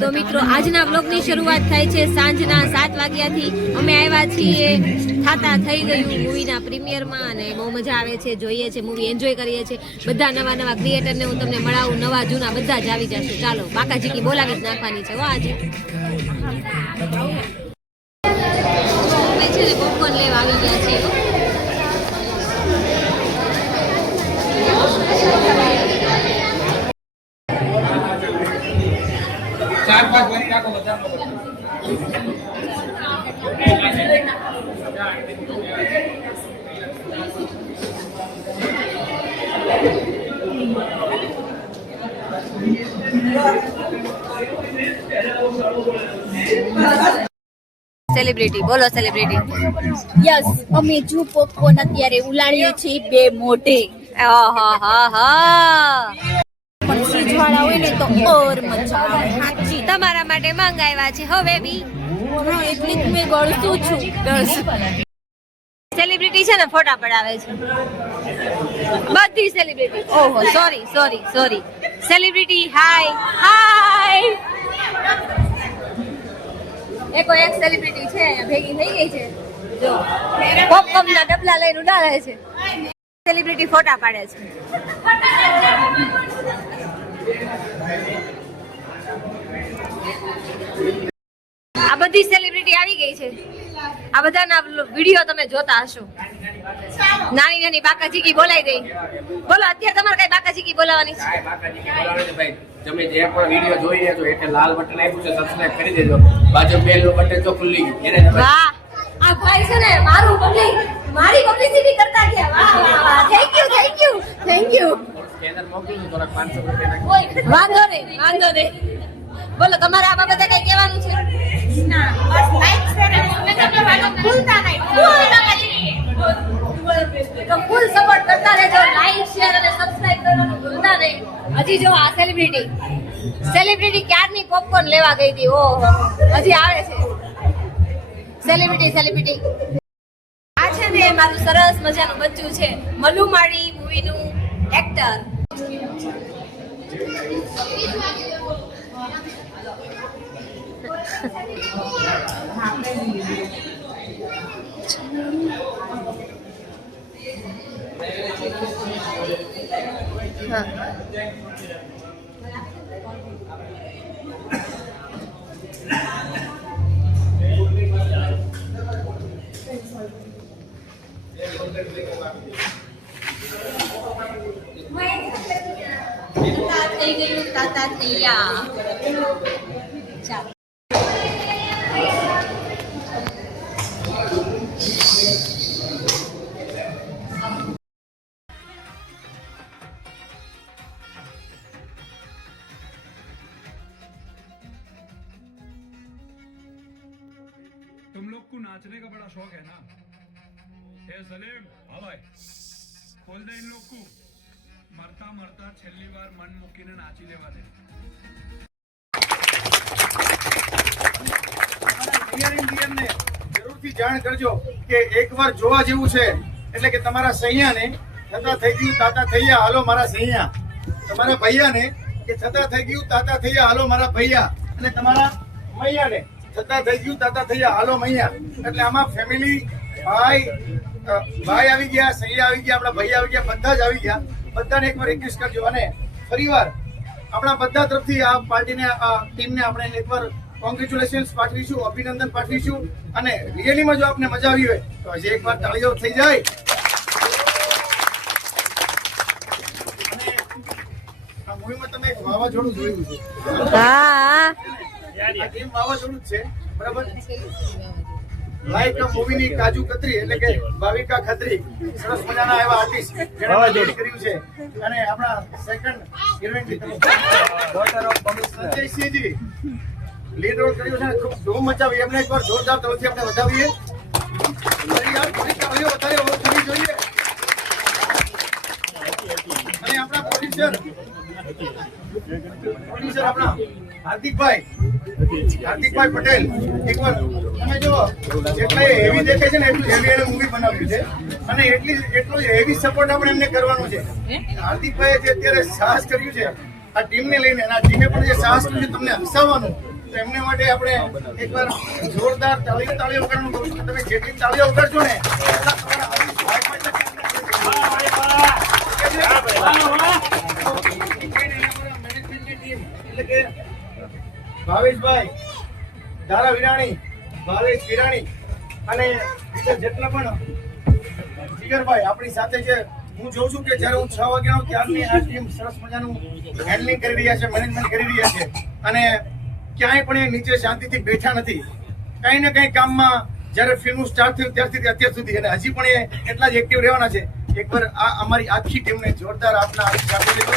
તો મિત્રો આજના બ્લોગની શરૂઆત થાય છે સાંજના 7 વાગ્યાથી. અમે આવ્યા છીએ થાતા થઈ ગયું મૂવીના પ્રીમિયરમાં અને બહુ મજા આવે છે, જોઈએ છે મૂવી, એન્જોય કરીએ છીએ. બધા નવા નવા ક્રિએટરને હું તમને મળાવું, નવા જૂના બધા જ આવી જશે. ચાલો બાકાજી કી બોલાવી જ નાખવાની છે હો આજે. અમે છે ને પોપકોર્ન લેવા આવી ગયા છીએ. 4-5 વારી રાખો બધા સેલિબ્રિટી બોલો, સેલિબ્રિટી. યસ, અમે જો પોપકોર્ન અત્યારે ઉલાડીએ છીએ બે મોઢે. પણ સીજવાળા હોય ને તો ઓર મજા આવે. સાચી તમારા માટે મંગાવ્યા છે હવે બી. હા, એટલે જ મેં ગળતું છું. સેલિબ્રિટી છે ને ફોટા પડાવે છે બધી સેલિબ્રિટી. ઓહો, સોરી સોરી સોરી. સેલિબ્રિટી હાય હાય. એક સેલિબ્રિટી છે ભેગી થઈ ગઈ છે, જો પોપકોર્ન ના ડબલા લઈને ઉડાડે છે. સેલિબ્રિટી ફોટા પાડે છે. આ બધી સેલિબ્રિટી આવી ગઈ છે. આ બધાના વિડીયો તમે જોતા હશો. નાની નાની બાકાજી કી બોલાઈ દઈ. બોલો અત્યારે તમારે કઈ બાકાજી કી બોલાવાની છે? બાકાજી કી બોલાવે છે ભાઈ. તમે જે પણ વિડિયો જોઈ રહ્યા છો એટલે લાલ બટન આપ્યું છે, સબસ્ક્રાઇબ કરી દેજો. બાજુ બેલ નું બટન તો ખુલ્લી ગયું એને દબાવો. વાહ, આ ભાઈ છે ને મારી પબ્લિસિટી કરતા ગયા. વાહ વાહ વાહ, thank you thank you thank you. Scanner મોકલું છું, થોડા 500 રૂપિયા વાંધો નહીં વાંધો નહીં. બોલો તમારે આ બાબતે કઈ કહેવાનું છે? તો ફૂલ સપોર્ટ કરતા રહેજો, લાઈક શેર અને સબસ્ક્રાઇબ કરવાનું ભૂલતા નહીં. હજી જો આ સેલિબ્રિટી ક્યારની પોપકોર્ન લેવા ગઈ હતી. ઓહો, હજી આવે છે સેલિબ્રિટી. આ છે ને મારું સરસ મજાનું બચ્ચું છે, મલુમાડી મૂવીનું એક્ટર. થઈ ગયું તાતા થયા. ચાલો तुम लोग को नाचने का बड़ा शौक है ना? ए सलीम, हाँ भाई, बोल दे इन लोग को मरता मरता छेल्ली बार मन मूकीने नाची लेवा दे. જરૂરથી જાણ કરજો કે એકવાર જોવા જેવું છે. એટલે કે તમારા સૈયાને થતા થઈ ગયું તાતા થયા હાલો મારા સૈયા, તમારા ભૈયાને કે થતા થઈ ગયું તાતા થયા હાલો મારા ભૈયા, અને તમારા મૈયાને થતા થઈ ગયું તાતા થયા હાલો મૈયા. એટલે આમાં ફેમિલી ભાઈ આવી ગયા, સૈયા આવી ગયા, આપણા ભૈયા આવી ગયા, બધા જ આવી ગયા. બધાને એકવાર રિક્વેસ્ટ કરજો. અને ફરીવાર આપણા બધા તરફથી આ પાર્ટીને, આ ટીમને આપણે એકવાર કોંગ્રેચ્યુલેશન્સ પાઠવીશું, અભિનંદન પાઠવીશું. અને રિયલીમાં જો આપને મજા આવી હોય તો હજી એકવાર તાળીઓ થઈ જાય. અને આ મૂવીમાં તમે એક વાવાઝોડું જોયું છે. હા, આ ટીમ વાવાઝોડું જ છે, બરાબર. લાઈક મૂવીની કાજુ કતરી એટલે કે ભાવિકા ખત્રી, સરસ મજાના એવા આર્ટિસ્ટ જેણે કર્યું છે. અને આપણા second heroine daughter of Sanjaysinhji lead role કર્યો છે. ખૂબ ધૂમ મચાવી. એમને એકવાર જોરદાર તરફથી આપણે વધાવીએ. જોઈએ. અને આપણા પ્રોડ્યુસર આપણા હાર્દિકભાઈ પટેલ, એકવાર તમે જો જેટલા હેવી દેખાય છે ને એટલું હેવી એને મૂવી બનાવ્યું છે. અને એટલો હેવી સપોર્ટ આપણે એમને કરવાનો છે. હાર્દિકભાઈએ જે અત્યારે સાહસ કર્યું છે આ ટીમને લઈને અને આ ટીમે પણ જે સાહસ કર્યું છે તમને હસાવવાનું, તો એમને માટે આપણે એકવાર જોરદાર તાળીઓ વગાડવાનું કહું છું કે તમે જેટલી તાળીઓ વગાડશો ને એટલા તમારા મેનેજમેન્ટની ટીમ એટલે કે ભાવેશભાઈ ધારા વિરાણી, ભાવેશ વિરાણી અને જેટલા પણ જીગરભાઈ આપણી સાથે છે, હું જોઉં છું કે જ્યારે હું 6 વાગ્યાનો ત્યારની આ ટીમ સરસ મજાનું હેન્ડલિંગ કરી રહ્યા છે, મેનેજમેન્ટ કરી રહ્યા છે અને ક્યાંય પણ એ નીચે શાંતિથી બેઠા નથી. કંઈ ને કંઈ કામમાં જ્યારે ફિલ્મ સ્ટાર્ટ થયું ત્યારથી અત્યાર સુધી અને હજી પણ એ એટલા જ એક્ટિવ રહેવાના છે. એકવાર આ અમારી આખી ટીમને જોરદાર આપના આપી દીધો.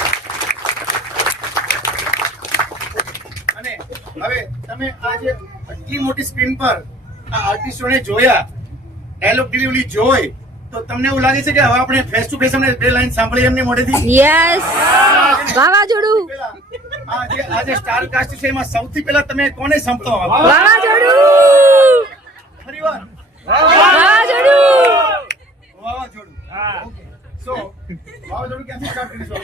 અને હવે તમે આ જે આટલી મોટી સ્ક્રીન પર આ આર્ટિસ્ટોને જોયા, ડાયલોગ ડિલિવરી જોઈ, તો તમને એવું લાગે છે કે હવે આપણે ફેસ ટુ ફેસ અમને 2 લાઈન સાંભળી એમની મોઢેથી? યસ, વાવાઝોડું. આ જે સ્ટાર કાસ્ટ છે એમાં સૌથી પહેલા તમે કોને સંપતો? વાવાઝોડું. ફરીવાર વાવાઝોડું. વાવાઝોડું. ઓકે, સો વાવાઝોડું ક્યાંથી સ્ટાર્ટ કરીશું?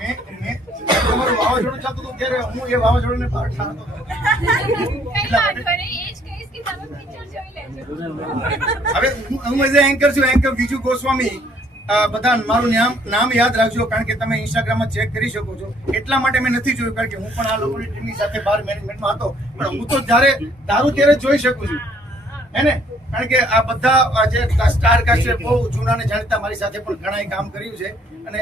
મેં તમારું વાવાઝોડું ચાલતું હતું ત્યારે હું એ વાવાઝોડુંને બહાર ઠારતો હતો. હવે હું એઝ એન્કર છું, એન્કર વિજુ ગોસ્વામી. બધા મારું નામ યાદ રાખજો, કારણ કે તમે ઇન્સ્ટાગ્રામમાં ચેક કરી શકો છો. એટલા માટે મેં નથી જોયું, કારણ કે હું પણ આ લોકોની ટીમની સાથે બહાર મેનેજમેન્ટમાં હતો, પણ હું તો જ્યારે દારૂ ત્યારે જોઈ શકું છું, હે ને? કારણ કે આ બધા જે સ્ટાર કાસ્ટ છે બહુ જૂના ને જાણીતા, મારી સાથે પણ ઘણા કામ કર્યું છે અને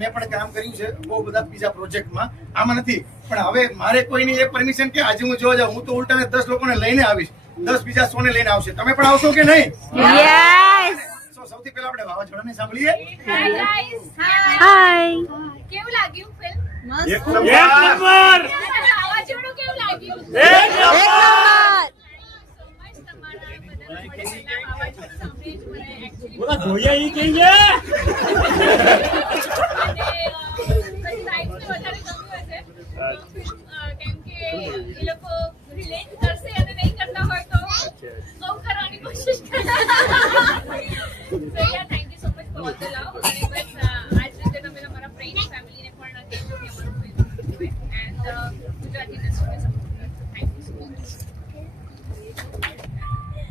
મેં પણ કામ કર્યું છે બહુ બધા બીજા પ્રોજેક્ટમાં, આમાં નથી. પણ હવે મારે કોઈની એ પરમિશન કે આજે હું જોવા જાઉં, હું તો ઉલટાને 10 લોકોને લઈને આવીશ, 10 બીજા શોને લઈને આવશે. તમે પણ આવશો કે નહીં? યસ. સૌથી પહેલા આપણે વાવાઝોડાને સાંભળીએ. હાય. કેવું લાગ્યું ફિલ્મ? એક નંબર. વાવાઝોડું કેવું લાગ્યું? એક નંબર.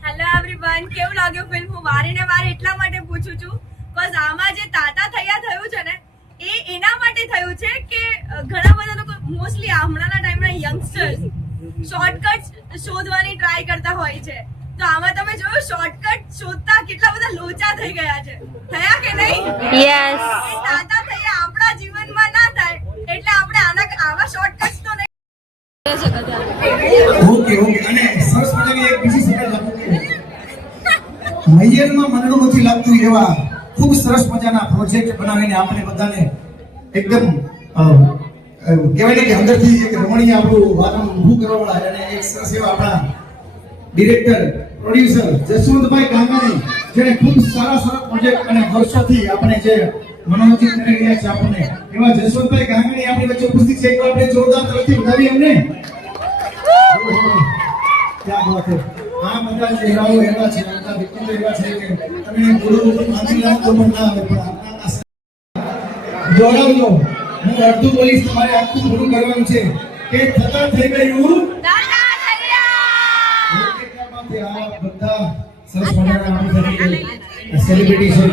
હેલો એવરીવન, કેવું લાગ્યું ફિલ્મ? હું વારે ને વારે એટલા માટે પૂછું છું બસ આમાં જે તાતા થયા થયું છે ને એ એના માટે થયું છે કે ઘણા બધા લોકો મોસ્ટલી હમણાંના ટાઈમના યંગસ્ટર્સ શોર્ટકટ શોધવાની ટ્રાય કરતા હોય છે. તો આમાં તમે જોયું શોર્ટકટ શોધતા કેટલા બધા લોચા થઈ ગયા છે, થયા કે નહીં? યસ. એ તાતા થયા આપણા જીવનમાં ના થાય એટલે આપણે આવા શોર્ટકટ્સ તો નહીં. ઓકે અને સરસ મજાની એક બીજી સવાલ લાગુ કે મૈયરમાં મનનું નથી લાગતું એવા ખૂબ સરસ મજાના પ્રોજેક્ટ બનાવીને આપણે બધાને એકદમ કહેવાય ને કે અંદરથી એક રમણીય આપણું વાતાવરણ ઊભું કરવાવાળા અને એક સરસ એવા આપણા ડિરેક્ટર પ્રોડ્યુસર જસવંતભાઈ ગાંગાણી, જેણે ખૂબ સારા પ્રોજેક્ટ અને વર્ષોથી આપણે જે મનોરંજન કરી રહ્યા છે આપણને, એવા જસવંતભાઈ ગાંગાણી આપણી વચ્ચે ઉપસ્થિત છે. એક વાર આપણે જોરદાર તરફથી વધાવી એમને. ક્યાં વાત છે. આ બધા ચહેરાઓ એવા છે, બધા વ્યક્તિત્વ એવા છે કે તમે ગુરુ માનીલા તો પણ ના આવે, પણ આપણા જોડાવજો. હું અડધું બોલીશ, તમારે આખું પૂરું કરવાનું છે કે થતા થઈ ગયું. આ બધા સરસ મજાના આપણી સેલિબ્રિટી છે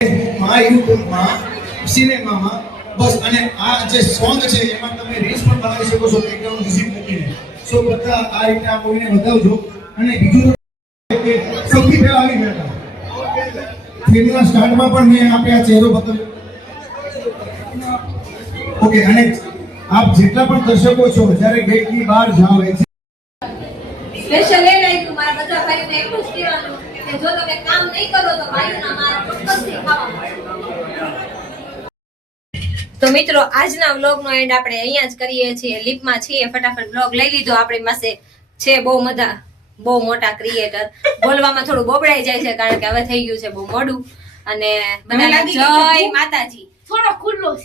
જે મા યુટ્યુબમાં સિનેમામાં બસ, અને આ જે સોંગ છે એમાં તમે રીલ્સ પણ બનાવી શકો છો બેકગ્રાઉન્ડ મ્યુઝિક મૂકીને. સો બધા આ રીતે આ મૂવીને વધાવજો. અને બીજું કે સૌથી પહેલા આવી ગયા ફિલ્મના સ્ટાર્ટમાં પણ મેં આપણે આ ચહેરો બતાવ્યો. ઓકે, અને આપ જેટલા પણ દર્શકો છો જ્યારે ગેટની બહાર જાઓ સ્પેશિયલ એ લાગ્યું મારા બધા ભાઈઓને એટલું જ કહેવાનું કે જો તમે કામ નહીં કરો તો ભાઈઓના મારા ચોક્કસથી ખાવા મળે. તો મિત્રો આજના વ્લોગનો એન્ડ આપણે અહીંયા જ કરીએ છીએ. લીપમાં છીએ, ફટાફટ વ્લોગ લઈ લીધો. આપણી પાસે છે બહુ મોટા ક્રિએટર. બોલવામાં થોડું બોબડાઈ જાય છે કારણ કે હવે થઈ ગયું છે બહુ મોડું. અને બધાને જય માતાજી. થોડો ખુલ્લો છે.